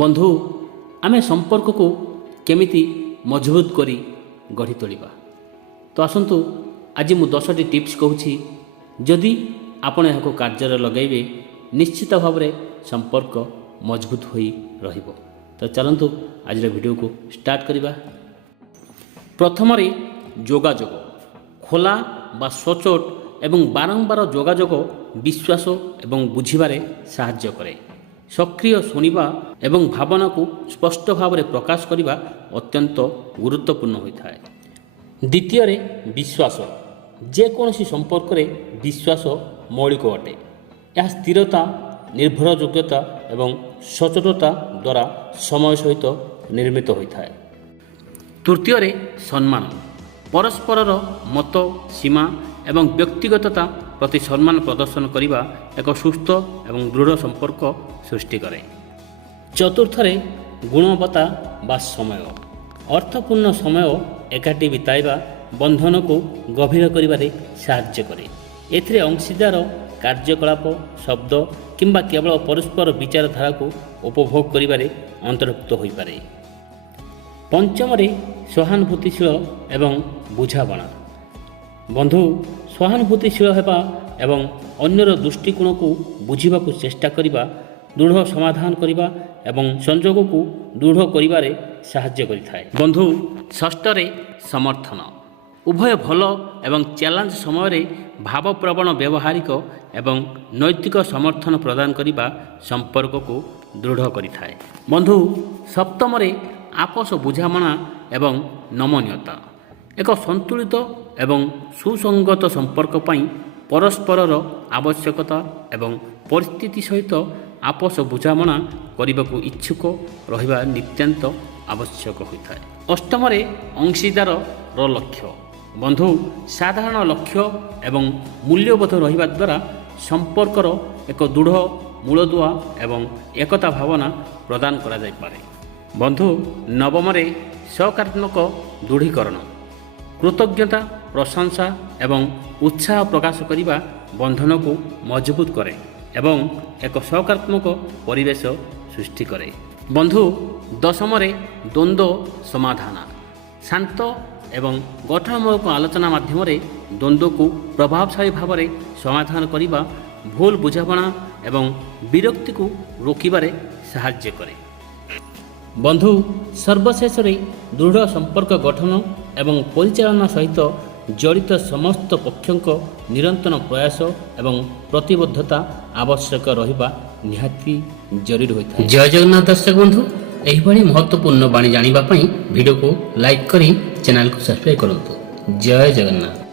ବନ୍ଧୁ ଆମେ ସମ୍ପର୍କକୁ କେମିତି ମଜବୁତ କରି ଗଢ଼ି ତୋଳିବା। ତ ଆସନ୍ତୁ ଆଜି ମୁଁ 10ଟି ଟିପ୍ସ କହୁଛି। ଯଦି ଆପଣ ଏହାକୁ କାର୍ଯ୍ୟରେ ଲଗାଇବେ ନିଶ୍ଚିତ ଭାବରେ ସମ୍ପର୍କ ମଜବୁତ ହୋଇ ରହିବ। ତ ଚାଲନ୍ତୁ ଆଜିର ଭିଡ଼ିଓକୁ ଷ୍ଟାର୍ଟ କରିବା। ପ୍ରଥମରେ ଯୋଗାଯୋଗ। ଖୋଲା ବା ସଚ୍ଚୋଟ ଏବଂ ବାରମ୍ବାର ଯୋଗାଯୋଗ ବିଶ୍ୱାସ ଏବଂ ବୁଝିବାରେ ସାହାଯ୍ୟ କରେ। ସକ୍ରିୟ ଶୁଣିବା ଏବଂ ଭାବନାକୁ ସ୍ପଷ୍ଟ ଭାବରେ ପ୍ରକାଶ କରିବା ଅତ୍ୟନ୍ତ ଗୁରୁତ୍ୱପୂର୍ଣ୍ଣ ହୋଇଥାଏ। ଦ୍ୱିତୀୟରେ ବିଶ୍ୱାସ। ଯେକୌଣସି ସମ୍ପର୍କରେ ବିଶ୍ୱାସ ମୌଳିକ ଅଟେ। ଏହା ସ୍ଥିରତା, ନିର୍ଭରଯୋଗ୍ୟତା ଏବଂ ସଚ୍ଚୋଟତା ଦ୍ୱାରା ସମୟ ସହିତ ନିର୍ମିତ ହୋଇଥାଏ। ତୃତୀୟରେ ସମ୍ମାନ। ପରସ୍ପରର ମତ, ସୀମା ଏବଂ ବ୍ୟକ୍ତିଗତତା ପ୍ରତି ସମ୍ମାନ ପ୍ରଦର୍ଶନ କରିବା ଏକ ସୁସ୍ଥ ଏବଂ ଦୃଢ଼ ସମ୍ପର୍କ ସୃଷ୍ଟି କରେ। ଚତୁର୍ଥରେ ଗୁଣବତ୍ତା ବା ସମୟ। ଅର୍ଥପୂର୍ଣ୍ଣ ସମୟ ଏକାଠି ବିତାଇବା ବନ୍ଧନକୁ ଗଭୀର କରିବାରେ ସାହାଯ୍ୟ କରେ। ଏଥିରେ ଅଂଶୀଦାର କାର୍ଯ୍ୟକଳାପ, ଶବ୍ଦ କିମ୍ବା କେବଳ ପରସ୍ପର ବିଚାରଧାରାକୁ ଉପଭୋଗ କରିବାରେ ଅନ୍ତର୍ଭୁକ୍ତ ହୋଇପାରେ। ପଞ୍ଚମରେ ସହାନୁଭୂତିଶୀଳ ଏବଂ ବୁଝାମଣା। ବନ୍ଧୁ ସହାନୁଭୂତିଶୀଳ ହେବା ଏବଂ ଅନ୍ୟର ଦୃଷ୍ଟିକୋଣକୁ ବୁଝିବାକୁ ଚେଷ୍ଟା କରିବା ଦୃଢ଼ ସମାଧାନ କରିବା ଏବଂ ସଂଯୋଗକୁ ଦୃଢ଼ କରିବାରେ ସାହାଯ୍ୟ କରିଥାଏ। ବନ୍ଧୁ ଷଷ୍ଠରେ ସମର୍ଥନ। ଉଭୟ ଭଲ ଏବଂ ଚ୍ୟାଲେଞ୍ଜ ସମୟରେ ଭାବପ୍ରବଣ ବ୍ୟବହାରିକ ଏବଂ ନୈତିକ ସମର୍ଥନ ପ୍ରଦାନ କରିବା ସମ୍ପର୍କକୁ ଦୃଢ଼ କରିଥାଏ। ବନ୍ଧୁ ସପ୍ତମରେ ଆପୋଷ ବୁଝାମଣା ଏବଂ ନମନୀୟତା। ଏକ ସନ୍ତୁଳିତ ଏବଂ ସୁସଙ୍ଗତ ସମ୍ପର୍କ ପାଇଁ ପରସ୍ପରର ଆବଶ୍ୟକତା ଏବଂ ପରିସ୍ଥିତି ସହିତ ଆପୋଷ ବୁଝାମଣା କରିବାକୁ ଇଚ୍ଛୁକ ରହିବା ନିତ୍ୟାନ୍ତ ଆବଶ୍ୟକ ହୋଇଥାଏ। ଅଷ୍ଟମରେ ଅଂଶୀଦାରର ଲକ୍ଷ୍ୟ। ବନ୍ଧୁ ସାଧାରଣ ଲକ୍ଷ୍ୟ ଏବଂ ମୂଲ୍ୟବୋଧ ରହିବା ଦ୍ୱାରା ସମ୍ପର୍କର ଏକ ଦୃଢ଼ ମୂଳଦୁଆ ଏବଂ ଏକତା ଭାବନା ପ୍ରଦାନ କରାଯାଇପାରେ। ବନ୍ଧୁ ନବମରେ ସକାରାତ୍ମକ ଦୃଢ଼ୀକରଣ। କୃତଜ୍ଞତା, ପ୍ରଶଂସା ଏବଂ ଉତ୍ସାହ ପ୍ରକାଶ କରିବା ବନ୍ଧନକୁ ମଜବୁତ କରେ ଏବଂ ଏକ ସକାରାତ୍ମକ ପରିବେଶ ସୃଷ୍ଟି କରେ। ବନ୍ଧୁ ଦଶମରେ ଦ୍ୱନ୍ଦ୍ୱ ସମାଧାନ। ଶାନ୍ତ ଏବଂ ଗଠନମୂଳକ ଆଲୋଚନା ମାଧ୍ୟମରେ ଦ୍ୱନ୍ଦ୍ୱକୁ ପ୍ରଭାବଶାଳୀ ଭାବରେ ସମାଧାନ କରିବା ଭୁଲ ବୁଝାମଣା ଏବଂ ବିରକ୍ତିକୁ ରୋକିବାରେ ସାହାଯ୍ୟ କରେ। ବନ୍ଧୁ ସର୍ବଶେଷରେ ଦୃଢ଼ ସମ୍ପର୍କ ଗଠନ ଏବଂ ପରିଚାଳନା ସହିତ ଜଡ଼ିତ ସମସ୍ତ ପକ୍ଷଙ୍କ ନିରନ୍ତର ପ୍ରୟାସ ଏବଂ ପ୍ରତିବଦ୍ଧତା ଆବଶ୍ୟକ ରହିବା ନିହାତି ଜରୁରୀ ହୋଇଥାଏ। ଜୟ ଜଗନ୍ନାଥ ଦର୍ଶକ ବନ୍ଧୁ, ଏହିଭଳି ମହତ୍ତ୍ୱପୂର୍ଣ୍ଣ ବାଣୀ ଜାଣିବା ପାଇଁ ଭିଡ଼ିଓକୁ ଲାଇକ୍ କରି ଚ୍ୟାନେଲକୁ ସବସ୍କ୍ରାଇବ୍ କରନ୍ତୁ। ଜୟ ଜଗନ୍ନାଥ।